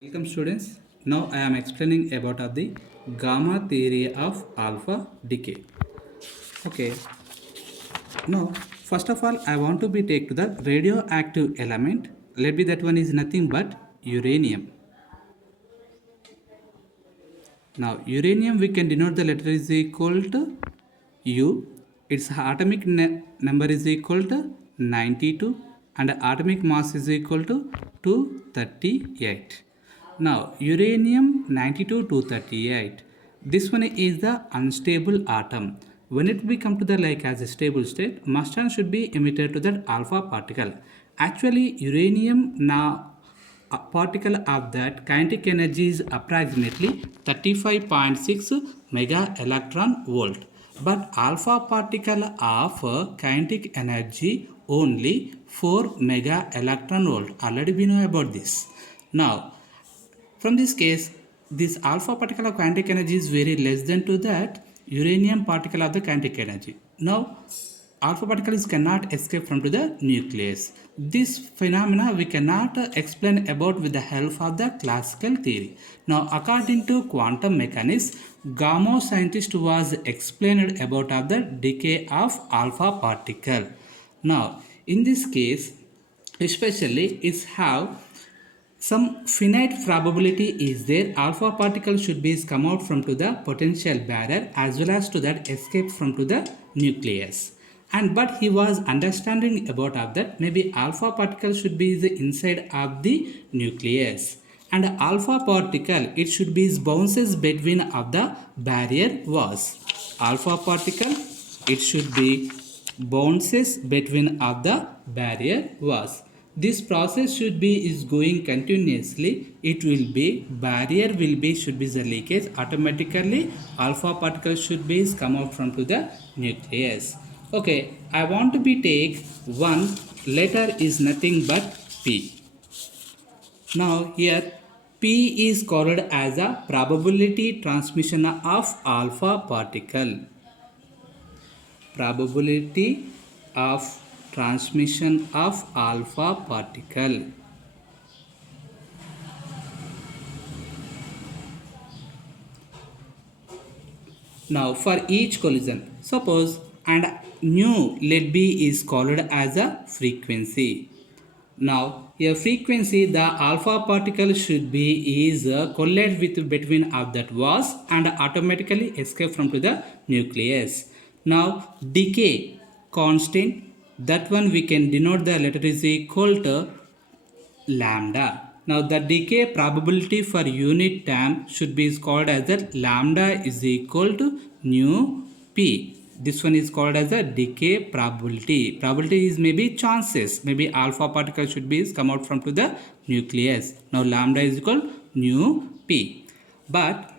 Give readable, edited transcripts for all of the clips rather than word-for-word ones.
Welcome students. Now I am explaining about the gamma theory of alpha decay. Okay. Now first of all I want to be take to the radioactive element. Let be that one is nothing but uranium. Now uranium we can denote the letter is equal to U. Its atomic number is equal to 92 and atomic mass is equal to 238. Now uranium 92 238. This one is the unstable atom. When it become to the like as a stable state, mustard should be emitted to that alpha particle. Actually uranium now a particle of that kinetic energy is approximately 35.6 mega electron volt, but alpha particle of kinetic energy only 4 mega electron volt. Already we know about this. Now from this case, this alpha particle of kinetic energy is very less than to that uranium particle of the kinetic energy. Now, alpha particles cannot escape from to the nucleus. This phenomena we cannot explain about with the help of the classical theory. Now, according to quantum mechanics, Gamow scientist was explained about of the decay of alpha particle. Now, in this case, especially is how some finite probability is there alpha particle should be come out from to the potential barrier as well as to that escape from to the nucleus. And but he was understanding about of that maybe alpha particle should be the inside of the nucleus, and alpha particle it should be bounces between of the barrier was alpha particle it should be bounces between of the barrier was. This process should be is going continuously. It will be barrier will be should be the leakage automatically alpha particle should be come out from to the nucleus. Okay, I want to be take one letter is nothing but P. Now here P is called as a probability transmission of alpha particle. Probability of transmission of alpha particle. Now for each collision, suppose and nu let be is called as a frequency. Now a frequency the alpha particle should be is collide with between of that was and automatically escape from to the nucleus. Now decay constant, that one we can denote the letter is equal to lambda. Now the decay probability for unit time should be called as that lambda is equal to nu p. This one is called as a decay probability. Probability is maybe chances. Maybe alpha particle should be come out from to the nucleus. Now lambda is equal nu p. But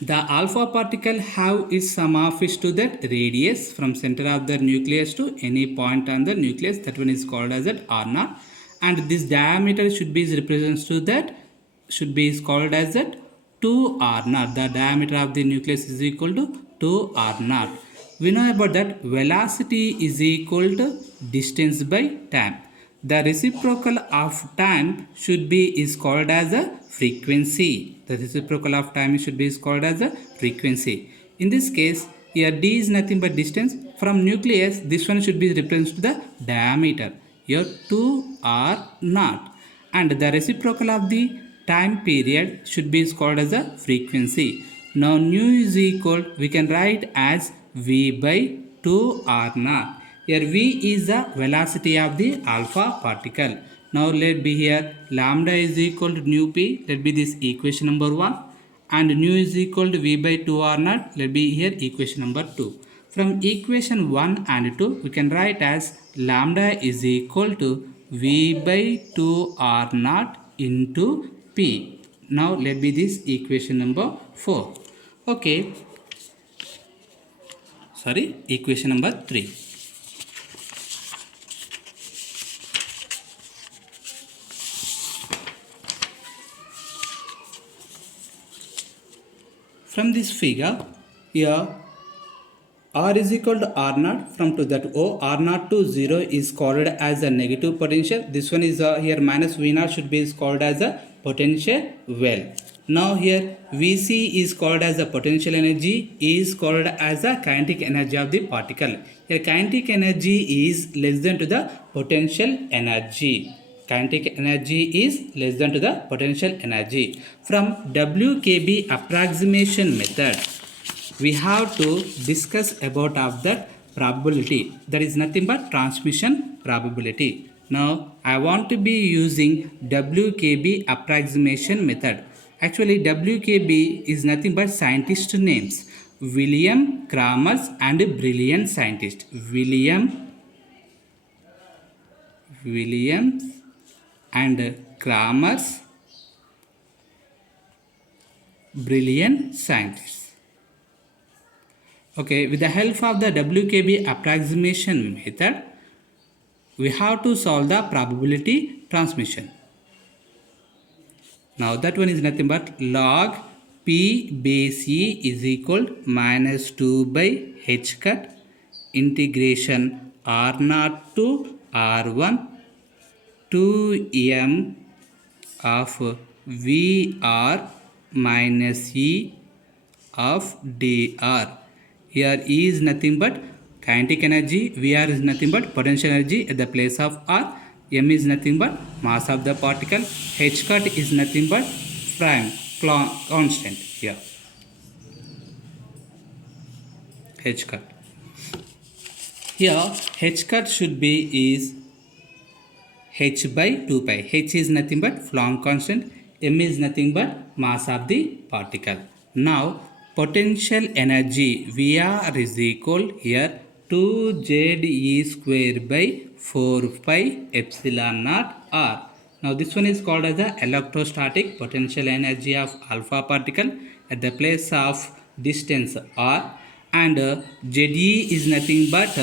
the alpha particle have is sum of is to that radius from center of the nucleus to any point on the nucleus. That one is called as that r naught, and this diameter should be represents to that should be called as that 2 r naught. The diameter of the nucleus is equal to 2 r naught. We know about that velocity is equal to distance by time. The reciprocal of time should be is called as a frequency. The reciprocal of time should be is called as a frequency. In this case, here d is nothing but distance from nucleus. This one should be reference to the diameter. Here 2 r naught, and the reciprocal of the time period should be is called as a frequency. Now nu is equal we can write as v by 2 r naught. Here v is the velocity of the alpha particle. Now let be here lambda is equal to nu p. Let be this equation number 1, and nu is equal to v by 2 r naught. Let be here equation number 2. From equation 1 and 2 we can write as lambda is equal to v by 2 r naught into p. Now let be this equation number 4. Okay, sorry, equation number 3. From this figure, here r is equal to r naught from to that o r naught to 0 is called as a negative potential. This one is here minus v naught should be is called as a potential well. Now here Vc is called as the potential energy, E is called as the kinetic energy of the particle. Here kinetic energy is less than to the potential energy. Kinetic energy is less than to the potential energy. From WKB approximation method, we have to discuss about of that probability, that is nothing but transmission probability. Now I want to be using WKB approximation method. Actually WKB is nothing but scientist names, William Kramers and brilliant scientist Williams and Kramers, brilliant scientists. Okay, with the help of the WKB approximation method, we have to solve the probability transmission. Now that one is nothing but log P base E is equal minus 2 by h cut integration R0 to R1 2m of VR minus E of dr. Here E is nothing but kinetic energy, VR is nothing but potential energy at the place of R, m is nothing but mass of the particle, h cut is nothing but prime constant here, h cut. Here h cut should be is h by 2 pi. H is nothing but Planck constant, m is nothing but mass of the particle. Now potential energy Vr is equal here 2ze square by 4 pi epsilon naught r. Now this one is called as the electrostatic potential energy of alpha particle at the place of distance r, and Ze is nothing but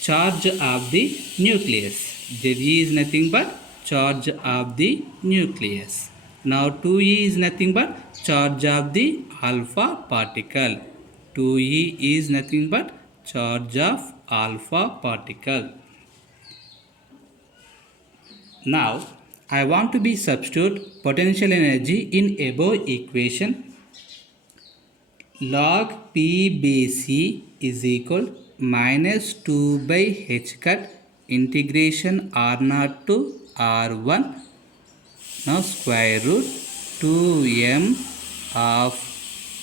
charge of the nucleus. Ze is nothing but charge of the nucleus. Now 2e is nothing but charge of the alpha particle. 2e is nothing but charge of alpha particle. Now I want to be substitute potential energy in above equation. Log P base E is equal minus 2 by h cut integration R0 to R1. Now square root 2m of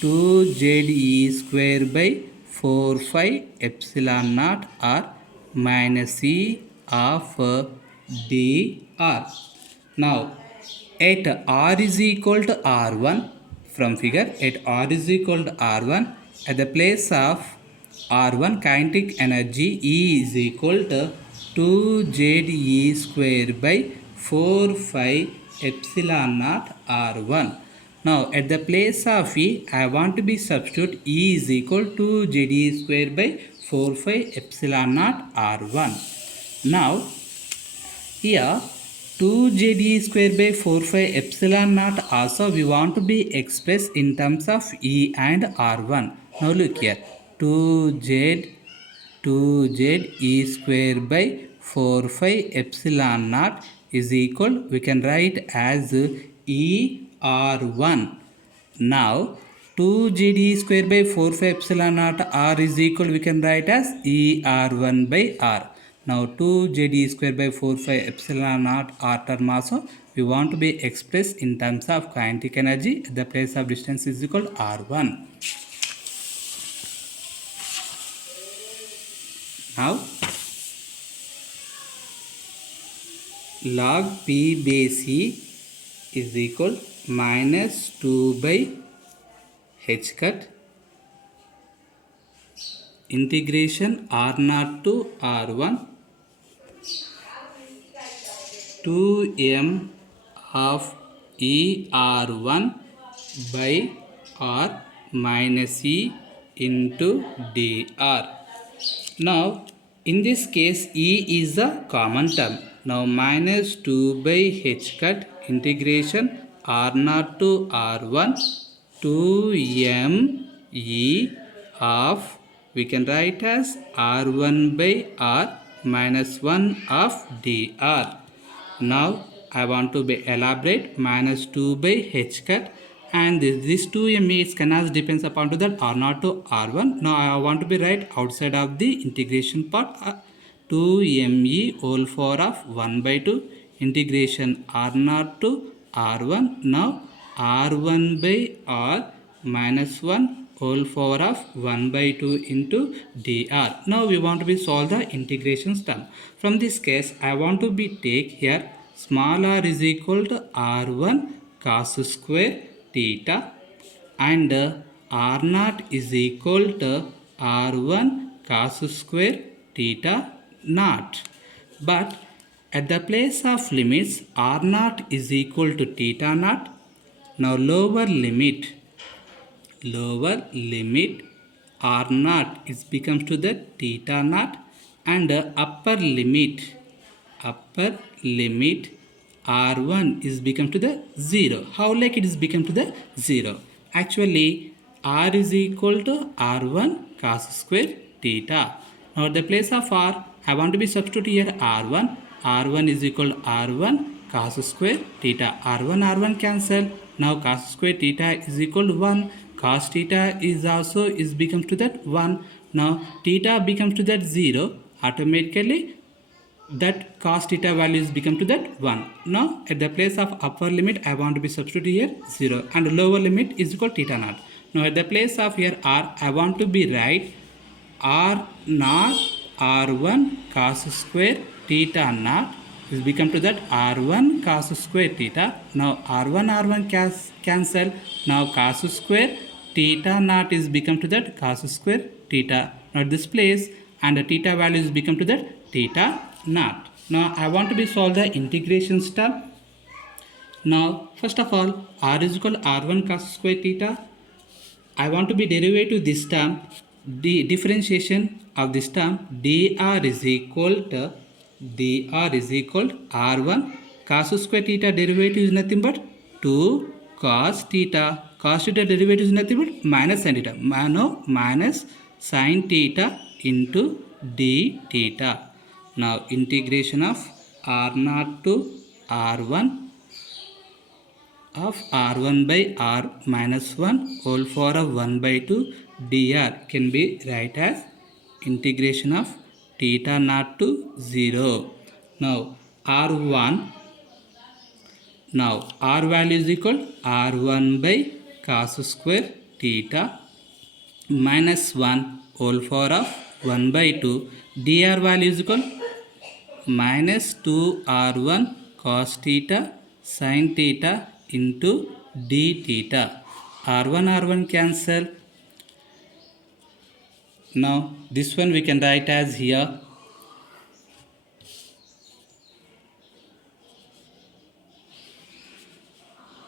2ze square by 4 phi epsilon naught r minus E of dr. Now at r is equal to r1, from figure at r is equal to r1, at the place of r1 kinetic energy E is equal to 2ze square by 4 phi epsilon naught r1. Now at the place of E, I want to be substitute E is equal to ze square by 4 phi epsilon naught r1. Now here 2ze square by 4 phi epsilon naught also we want to be expressed in terms of E and R1. Now look here, 2ze square by 4 phi epsilon naught is equal, we can write as E R1. Now 2ze square by 4 phi epsilon naught r is equal, we can write as E R1 by r. Now 2ze square by 4 phi epsilon naught r term also we want to be expressed in terms of kinetic energy at the place of distance is equal to r1. Now log P base E is equal minus 2 by h cut integration R0 to R1 2m of ER1 by R minus E into dr. Now in this case E is the common term. Now minus 2 by h cut integration R0 to R1 2m E of, we can write as R1 by R minus 1 of dr. Now I want to be elaborate minus 2 by h cut, and this 2me its canals depends upon to that r0 to r1. Now I want to be right outside of the integration part. 2me whole power of 1 by 2 integration r0 to r1. Now r1 by r minus 1 whole power of 1 by 2 into dr. Now we want to be solve the integration term. From this case I want to be take here small r is equal to r1 cos square theta, and r0 is equal to r1 cos square theta naught. But at the place of limits r0 is equal to theta naught. Now lower limit r naught is becomes to the theta naught, and upper limit r1 is become to the 0. How like it is become to the 0? Actually r is equal to r1 cos square theta. Now at the place of r I want to be substitute here r1 is equal to r1 cos square theta. r1 cancel. Now cos square theta is equal to 1. Cos theta is also is becomes to that 1. Now theta becomes to that 0. Automatically that cos theta values become to that 1. Now at the place of upper limit I want to be substitute here 0, and lower limit is equal to theta naught. Now at the place of here r I want to be write r naught r1 cos square theta naught is become to that r1 cos square theta. Now r1 cancel. Now cos square theta naught is become to that cos square theta. Now this place, and the theta values become to that theta naught. Now I want to be solve the integration term. Now first of all r is equal to r1 cos square theta. I want to be derivative this term. The differentiation of this term dr is equal to r1 cos square theta derivative is nothing but 2 cos theta. Cos theta derivative is nothing but minus sin theta. Minus sin theta into d theta. Now integration of r0 to r1 of r1 by r minus 1 whole power of 1 by 2 dr can be write as integration of theta naught to 0. Now r1, now r value is equal r1 by cos square theta minus 1 whole power of 1 by 2. Dr value is equal minus 2r1 cos theta sin theta into d theta. r1 cancel. Now this one we can write as here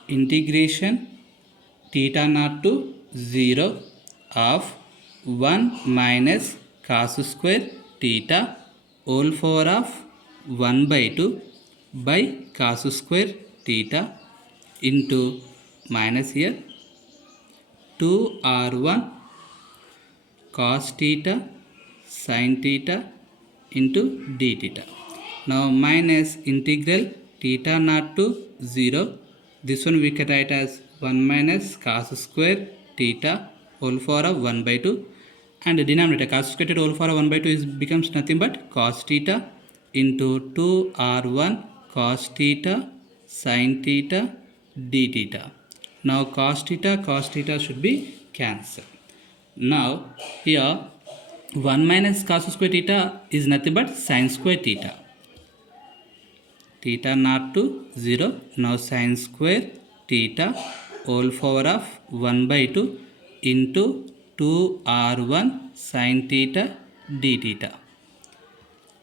integration theta naught to 0 of 1 minus cos square theta whole power of 1 by 2 by cos square theta into minus here 2r1 cos theta sin theta into d theta. Now minus integral theta naught to 0. This one we can write as 1 minus cos square theta whole power of 1 by 2, and the denominator cos square theta whole power of 1 by 2 is becomes nothing but cos theta into 2r1 cos theta sin theta d theta. Now cos theta should be cancelled. Now here 1 minus cos square theta is nothing but sin square theta. Theta naught to 0. Now sin square theta whole power of 1 by 2 into 2r1 sin theta d theta.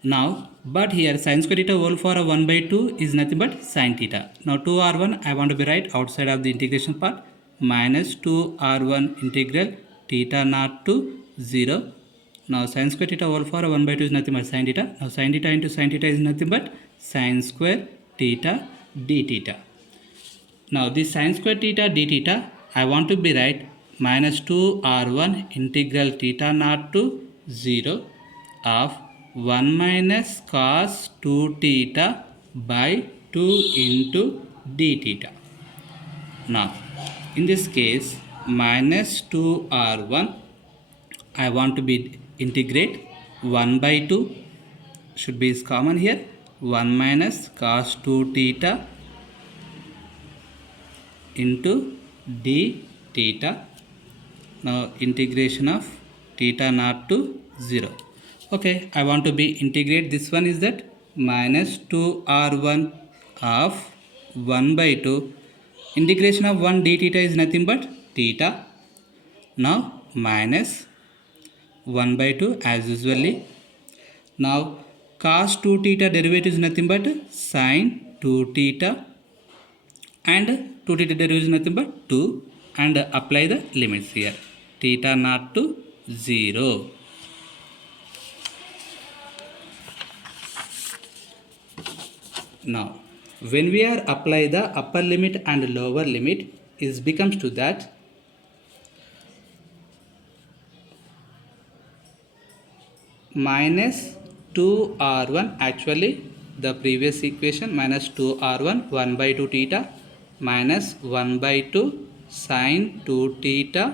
Now but here sin square theta whole power of 1 by 2 is nothing but sin theta. Now 2r1 I want to be write outside of the integration part, minus 2r1 integral theta naught to 0. Now sin square theta whole power of 1 by 2 is nothing but sin theta. Now sin theta into sin theta is nothing but sin square theta d theta. Now this sin square theta d theta I want to be write minus 2r1 integral theta naught to 0 of 1 minus cos 2 theta by 2 into d theta. Now in this case minus 2r1, I want to be integrate 1 by 2 should be is common here, 1 minus cos 2 theta into d theta. Now integration of theta naught to 0. Okay, I want to be integrate this one is that minus 2r1 of 1 by 2. Integration of 1 d theta is nothing but theta. Now minus 1 by 2 as usually. Now cos 2 theta derivative is nothing but sin 2 theta, and 2 theta derivative is nothing but 2, and apply the limits here, theta naught to 0. Now when we are apply the upper limit and lower limit, is becomes to that minus 2r1, actually the previous equation minus 2r1 1 by 2 theta minus 1 by 2 sin 2 theta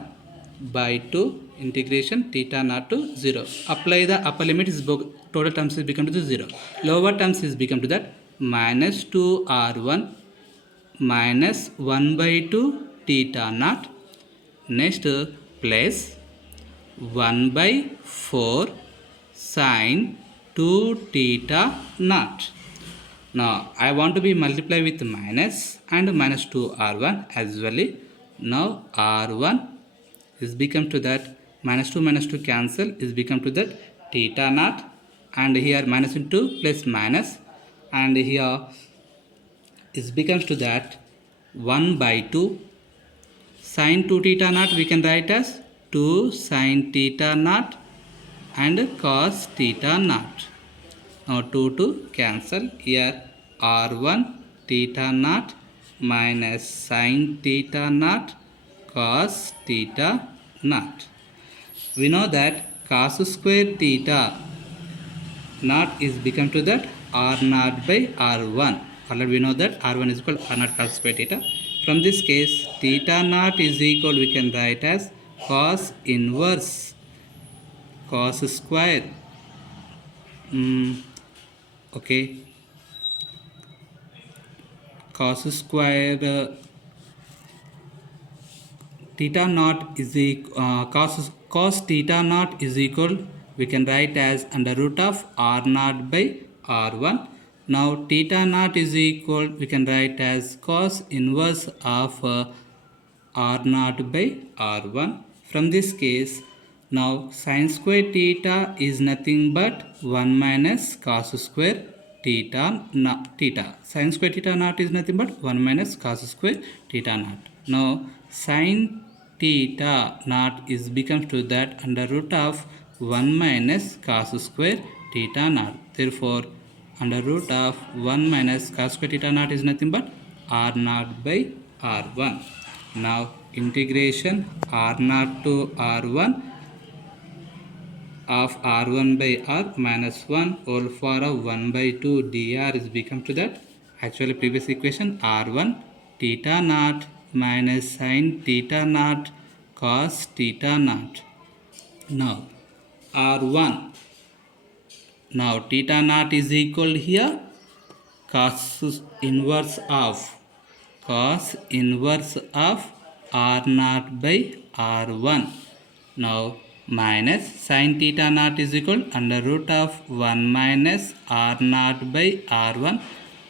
by 2 integration theta naught to 0. Apply the upper limit is total terms is become to 0. Lower terms is become to that minus 2r1 minus 1 by 2 theta naught, next plus 1 by 4 sin 2 theta naught. Now I want to be multiply with minus and minus 2r1 as well. Now r1 is become to that minus 2 cancel, is become to that theta naught, and here minus into plus minus, and here is becomes to that 1 by 2 sin 2 theta naught, we can write as 2 sin theta naught and cos theta naught. Now 2 to cancel, here r1 theta naught minus sin theta naught cos theta naught. We know that cos square theta naught is become to that r naught by r1. Already we know that r1 is equal to r naught cos square theta. From this case theta naught is equal, we can write as cos inverse cos square okay, cos square theta naught is equal cos theta naught is equal, we can write as under root of r naught by r1. Now theta naught is equal, we can write as cos inverse of r naught by r1. From this case now sin square theta is nothing but 1 minus cos square theta naught. Sin square theta naught is nothing but 1 minus cos square theta naught. Now sin theta naught is becomes to that under root of 1 minus cos square theta naught. Therefore under root of 1 minus cos square theta naught is nothing but r naught by r1. Now integration r naught to r1 of r1 by r minus 1 whole power of 1 by 2 dr is become to that actually previous equation r1 theta naught minus sin theta naught cos theta naught. Now r1, now theta naught is equal here cos inverse of r naught by r1. Now minus sin theta naught is equal under root of 1 minus r naught by r1.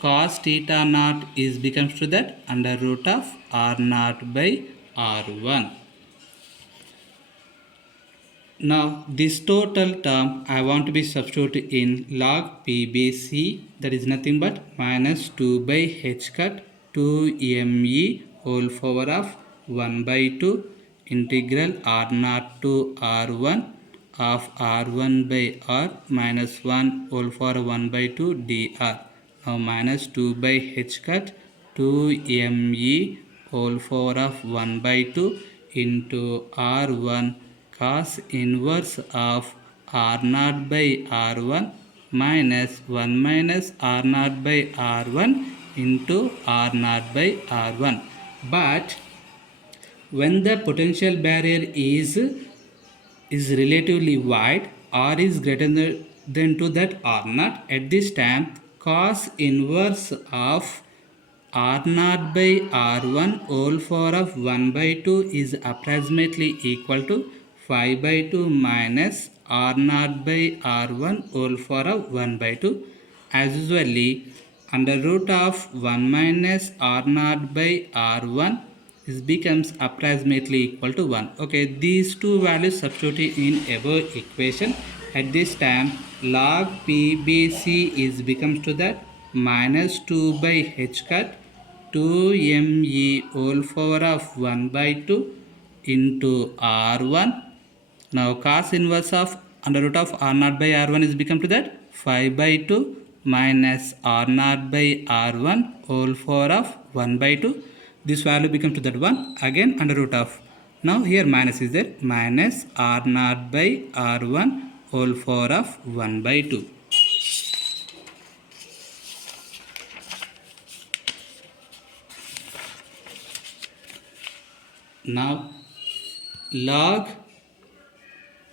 Cos theta naught is becomes to that under root of r naught by r1. Now this total term I want to be substituted in log PBC, that is nothing but minus 2 by h cut 2me whole power of 1 by 2 integral r naught to r1 of r1 by r minus 1 whole power 1 by 2 dr. Now minus 2 by h cut 2me whole power of 1 by 2 into r1 cos inverse of r naught by r1 minus 1 minus r naught by r1 into R naught by R1. But when the potential barrier is relatively wide, R is greater than to that R naught. At this time, cos inverse of R naught by R1 whole power of 1 by 2 is approximately equal to 5 by 2 minus R naught by R1 whole power of 1 by 2. As usually, under root of 1 minus R naught by R1 this becomes approximately equal to 1. Okay, these two values substitute in above equation. At this time, log PBC is becomes to that minus 2 by h cut 2me whole power of 1 by 2 into R1. Now cos inverse of under root of R naught by R1 is become to that 5 by 2 minus R naught by R1 whole power of 1 by 2. This value becomes to that 1 again under root of. Now here minus is there, minus R naught by R1 whole power of 1 by 2. Now log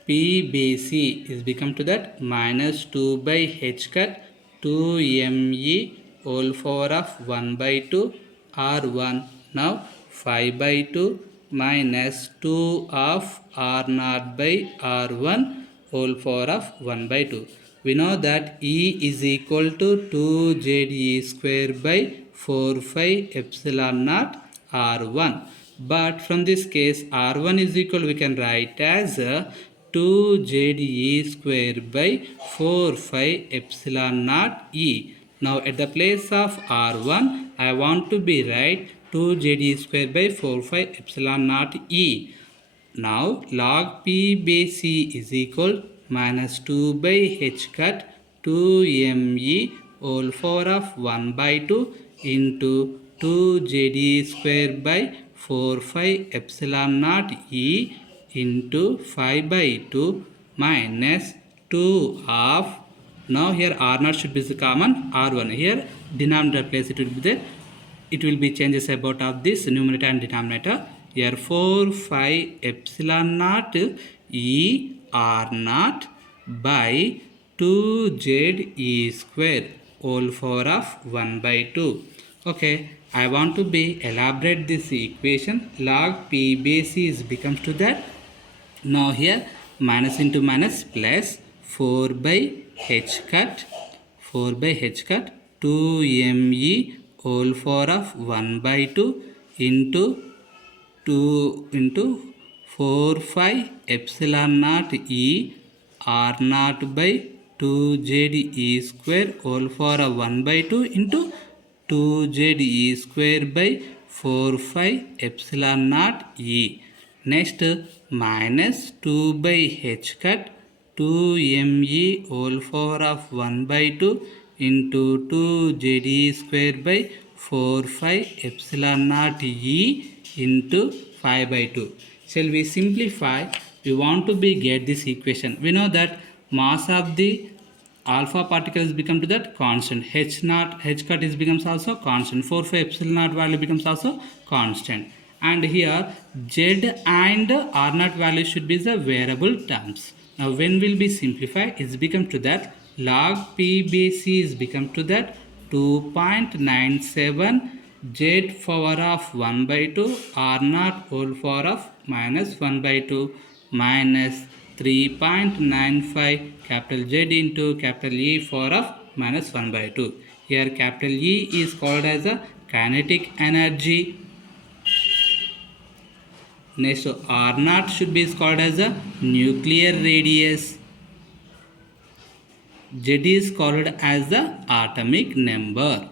PBC is become to that minus 2 by h cut 2me whole power of 1 by 2 R1. Now 5 by 2 minus 2 of R naught by R1 whole power of 1 by 2. We know that E is equal to 2ZE square by 4 phi epsilon naught R1. But from this case R1 is equal we can write as 2ZE square by 4 phi epsilon naught E. Now at the place of R1 I want to be write 2ZE square by 4 phi epsilon naught E. Now log P by C is equal minus 2 by h cut 2me whole power of 1 by 2 into 2ZE square by 4 phi epsilon naught E into 5 by 2 minus 2 of, now here R naught should be the common R1. Here denominator place it will be there. It will be changes about of this numerator and denominator. Here 4 phi epsilon naught E R naught by 2ZE square whole power of 1 by 2. Okay, I want to be elaborate this equation. Log P by C is becomes to that. Now here minus into minus plus 4 by h cut 2me whole power of 1 by 2 into 4 phi epsilon naught E R naught by 2ZE square whole power of 1 by 2 into 2ZE square by 4 phi epsilon naught E. Next minus 2 by h cut 2me whole power of 1 by 2 into 2ZE square by 4 phi epsilon naught E into 5 by 2. Shall we simplify? We want to be get this equation. We know that mass of the alpha particles become to that constant. H cut is becomes also constant. 4 phi epsilon naught value becomes also constant. And here Z and R naught value should be the variable terms. Now when will be simplified? It's become to that log P by C is become to that 2.97 Z power of 1 by 2 R naught whole power of minus 1 by 2 minus 3.95 capital Z into capital E power of minus 1 by 2. Here capital E is called as a kinetic energy. Next R naught should be called as a nuclear radius. Z is called as the atomic number.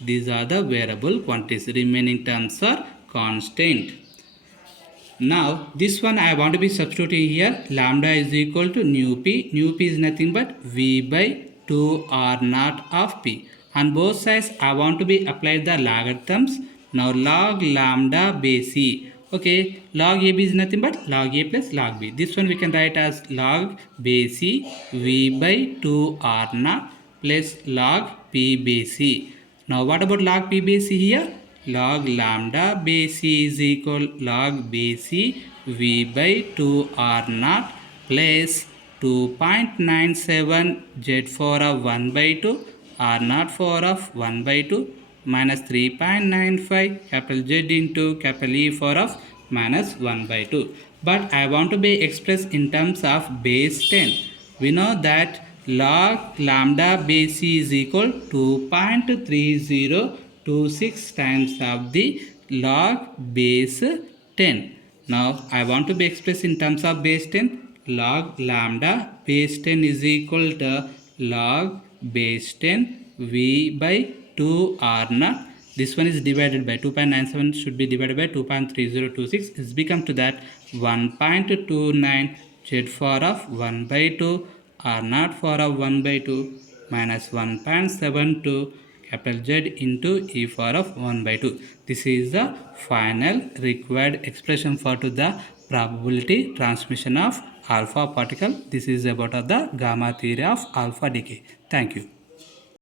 These are the variable quantities. Remaining terms are constant. Now this one I want to be substituting here. Lambda is equal to nu p. Nu p is nothing but V by 2 R naught of p. On both sides I want to be apply the logarithms. Now log lambda by c. Okay, log a b is nothing but log a plus log b. This one we can write as log by c V by 2 R naught plus log p by c. Now what about log P base C here? Log lambda base C is equal log base C V by 2 R naught plus 2.97 Z4 of 1 by 2 R naught 4 of 1 by 2 minus 3.95 capital Z into capital E 4 of minus 1 by 2. But I want to be expressed in terms of base 10. We know that log lambda base C is equal to 2.3026 times of the log base 10. Now I want to be expressed in terms of base 10. Log lambda base 10 is equal to log base 10 V by 2 R naught. This one is divided by 2.97 should be divided by 2.3026. It's become to that 1.29 Z4 of 1 by 2 R naught 4 of 1 by 2 minus 1.72 capital Z into E 4 of 1 by 2. This is the final required expression for to the probability transmission of alpha particle. This is about the gamma theory of alpha decay. Thank you.